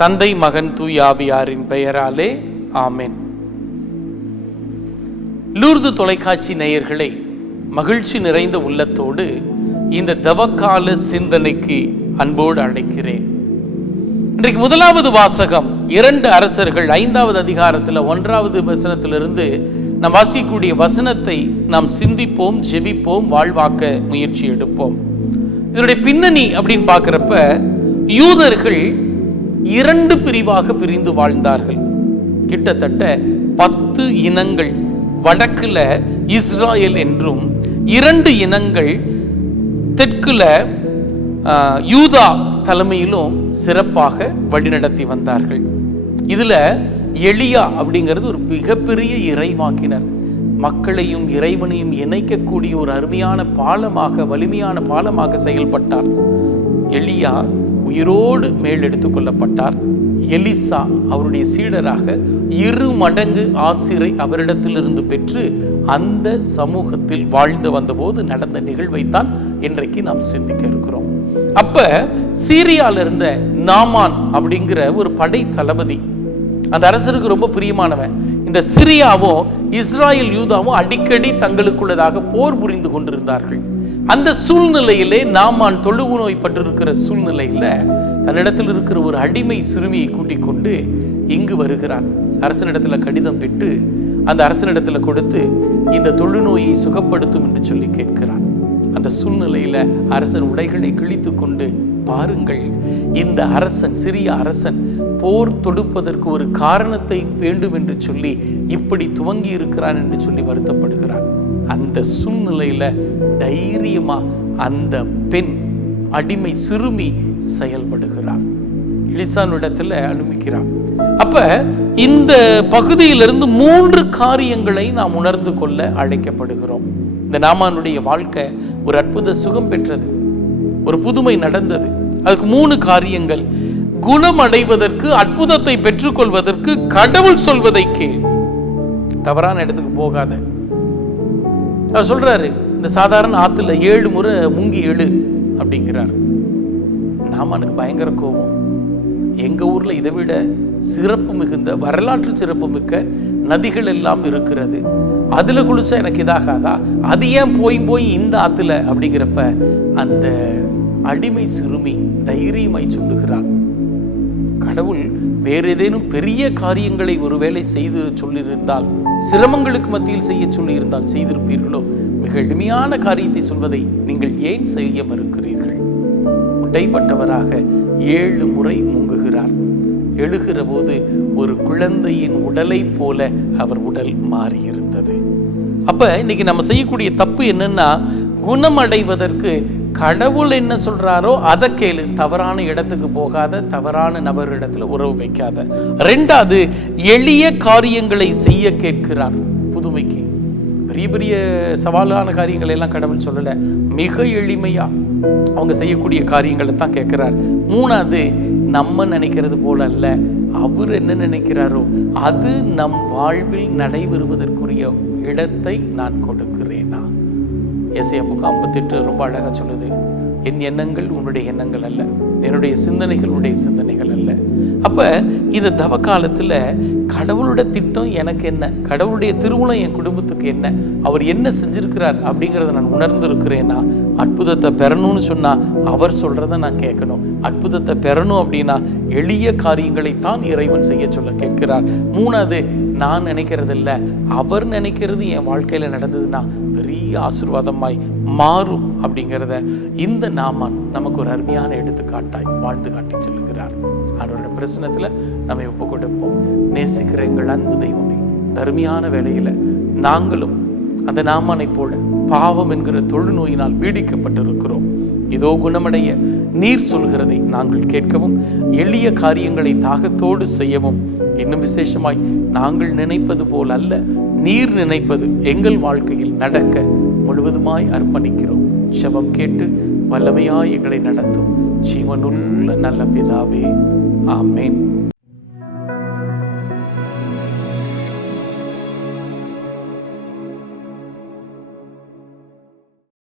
தந்தை, மகன், தூய ஆவியாரின் பெயராலே ஆமென். லூர்து தொலைக்காட்சி நேயர்களை மகிழ்ச்சி நிறைந்த உள்ளத்தோடு இந்த தவக்கால சிந்தனைக்கு அன்போடு அழைக்கிறேன். இன்றைக்கு முதலாவது வாசகம் 2 அரசர்கள் 5வது அதிகாரத்தில் 1வது வசனத்திலிருந்து நாம் வாசிக்கக்கூடிய வசனத்தை நாம் சிந்திப்போம், ஜெபிப்போம், வாழ்வாக்க முயற்சி எடுப்போம். இதனுடைய பின்னணி அப்படின்னு பார்க்கிறப்ப, யூதர்கள் 2 பிரிவாக பிரிந்து வாழ்ந்தார்கள். கிட்டத்தட்ட 10 இனங்கள் வடக்குல இஸ்ராயல் என்றும் 2 இனங்கள் தெற்குல யூதா தலைமையிலும் சிறப்பாக வழிநடத்தி வந்தார்கள். இதுல எலியா அப்படிங்கிறது ஒரு மிகப்பெரிய இறைவாக்கினர், மக்களையும் இறைவனையும் இணைக்கக்கூடிய ஒரு அருமையான பாலமாக, வலிமையான பாலமாக செயல்பட்டார். எலியா உயிரோடு மேல் எடுத்துக் கொள்ளப்பட்டார். எலிசா அவருடைய சீடராக 2 மடங்கு ஆசிரை அவரிடத்திலிருந்து பெற்று அந்த சமூகத்தில் வாழ்ந்து வந்தபோது நடந்த நிகழ்வைத்தான் இன்றைக்கு நாம் சிந்திக்க இருக்கிறோம். அப்ப சீரியால இருந்த நாமான் அப்படிங்கிற ஒரு படை தளபதி, அந்த அரசருக்கு ரொம்ப பிரியமானவன். இந்த சிரியாவும் இஸ்ராயல் யூதாவும் அடிக்கடி தங்களுக்குள்ளதாக போர் புரிந்து கொண்டிருந்தார்கள். அந்த சூழ்நிலையிலே நாமான் தொழுவு நோய்பட்டிருக்கிற சூழ்நிலையில தன்னிடத்தில் இருக்கிற ஒரு அடிமை சிறுமியை கூட்டிக் கொண்டு இங்கு வருகிறான். அரசனிடத்துல கடிதம் பெற்று அந்த அரசனிடத்துல கொடுத்து இந்த தொழுநோயை சுகப்படுத்தும் என்று சொல்லி கேட்கிறான். அந்த சூழ்நிலையில அரசன் உடைகளை கிழித்து கொண்டு, பாருங்கள், இந்த அரசன், சிறிய அரசன் போர் தொடுப்பதற்கு ஒரு காரணத்தை வேண்டும் என்று சொல்லி இப்படி துவங்கி இருக்கிறான் என்று சொல்லி வருத்தப்படுகிறான். அந்த சூழ்நிலையில தைரியமா அந்த பெண், அடிமை சிறுமி செயல்படுகிறார். எலிசானிடத்துல அனுமதிக்கிறார். அப்ப இந்த பகுதியிலிருந்து 3 காரியங்களை நாம் உணர்ந்து கொள்ள அழைக்கப்படுகிறோம். இந்த நாமானுடைய வாழ்க்கை ஒரு அற்புத சுகம் பெற்றது, ஒரு புதுமை நடந்தது. அதுக்கு 3 காரியங்கள். குணமடைவதற்கு, அற்புதத்தை பெற்றுக்கொள்வதற்கு கடவுள் சொல்வதை கேள், தவறான இடத்துக்கு போகாத. அவர் சொல்றாரு, இந்த சாதாரண ஆத்துல 7 முறை முங்கி எழு அப்படிங்கிறார். நாமானுக்கு பயங்கர கோபம். எங்க ஊர்ல இதை விட சிறப்பு மிகுந்த, வரலாற்று சிறப்பு மிக்க நதிகள் எல்லாம் இருக்கிறது, அதுல குளிச்சா எனக்கு இதாகாதா, அது ஏன் போய் இந்த ஆத்துல அப்படிங்கிறப்ப அந்த அடிமை சிறுமி தைரியமாய் சொல்லுகிறார், கடவுள் வேற ஏதேனும் பெரிய காரியங்களை ஒருவேளை செய்து சொல்லியிருந்தால், சிரமங்களுக்கு மத்தியில் செய்ய சொல்லியிருந்தால் செய்திருப்பீர்களோ, மிக எளிமையான காரியத்தை சொல்வதை நீங்கள் ஏன் செய்ய மறுக்கிறீர்கள்? உடைப்பட்டவராக 7 முறை முங்குகிறார். எழுகிற போது ஒரு குழந்தையின் உடலை போல அவர் உடல் மாறியிருந்தது. அப்ப இன்னைக்கு நம்ம செய்யக்கூடிய தப்பு என்னன்னா, குணமடைவதற்கு கடவுள் என்ன சொல்றாரோ அதை கேளு, தவறான இடத்துக்கு போகாத, தவறான நபரிடத்துல உறவு வைக்காத. 2வது, எளிய காரியங்களை செய்ய கேட்கிறார். புதுமைக்கு பெரிய பெரிய சவாலான காரியங்களை எல்லாம் கடவுள் சொல்லல, மிக எளிமையா அவங்க செய்யக்கூடிய காரியங்களை தான் கேட்கிறார். 3வது, நம்ம நினைக்கிறது போல அல்ல, அவர் என்ன நினைக்கிறாரோ அது நம் வாழ்வில் நடைபெறுவதற்குரிய இடத்தை நான் கொடுக்கிறேனா. ஏசாயா 58 ரொம்ப அழகா சொல்லுது, என் எண்ணங்கள் உன்னுடைய எண்ணங்கள் அல்ல, என்னுடைய சிந்தனைகள் உன்னுடைய சிந்தனைகள் அல்ல. அப்ப இந்த தவ காலத்துல கடவுளோட திட்டம் எனக்கு என்ன, கடவுளுடைய திருவுளம் என் குடும்பத்துக்கு என்ன, அவர் என்ன செஞ்சிருக்கிறார் அப்படிங்கிறத நான் உணர்ந்து இருக்கிறேன்னா, அற்புதத்தை பெறணும்னு சொன்னா அவர் சொல்றதை நான் கேட்கணும். அற்புதத்தை பெறணும் அப்படின்னா எளிய காரியங்களை தான் இறைவன் செய்ய சொல்ல கேட்கிறார். 3வது, நான் நினைக்கிறது இல்லை, அவர் நினைக்கிறது என் வாழ்க்கையில நடந்ததுன்னா பெரிய ஆசீர்வாதமாய் மாறும் அப்படிங்கிறத இந்த நாமான் நமக்கு ஒரு அருமையான எடுத்துக்காட்டாய் வாழ்ந்து காட்டி சொல்லுகிறார். அவரோட பிரசனத்துல நம்ம ஒப்பு கொடுப்போம். நேசிக்கிற எங்கள் அன்பு தெய்வமே, அருமையான வேளையில நாங்களும் அந்த நாமானை போல பாவம் என்கிற தொழுநோயினால் பீடிக்கப்பட்டிருக்கிறோம். இதோ குணமடைய நீர் சொல்கிறதை நாங்கள் கேட்கவும், எளிய காரியங்களை தாகத்தோடு செய்யவும், இன்னும் விசேஷமாய் நாங்கள் நினைப்பது போல் அல்ல, நீர் நினைப்பது எங்கள் வாழ்க்கையில் நடக்க முழுவதுமாய் அர்ப்பணிக்கிறோம். ஜெபம் கேட்டு வல்லமையாய் எங்களை நடத்தும் ஜீவனுள்ள நல்ல பிதாவே, ஆமென்.